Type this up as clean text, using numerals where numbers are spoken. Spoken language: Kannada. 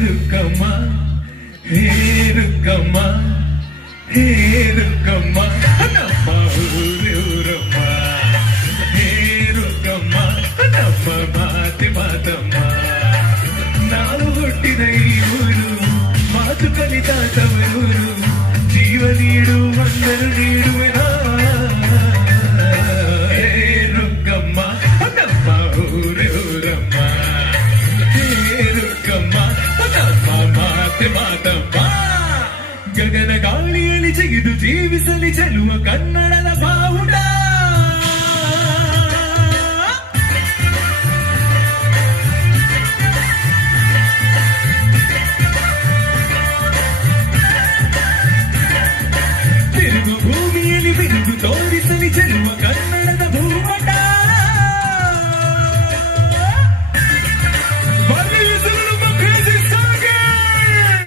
ರುಕ್ಕಮ್ಮ ಹೇ ರುಕ್ಕಮ್ಮ ಹೇ ರುಕ್ಕಮ್ಮ ನಮ್ಮ ಊರಮ್ಮ ಹೇ ರುಕ್ಕಮ್ಮ ನಮ್ಮ ಮಾತೆ ಮಾತಮ್ಮ ನಾವು ಹುಟ್ಟಿದ ಈ ಊರು ಮಾತು ಕಲಿತ ತವರೂರು ಜೀವ ನೀಡು ಒಂದರು ನೀಡುವೆ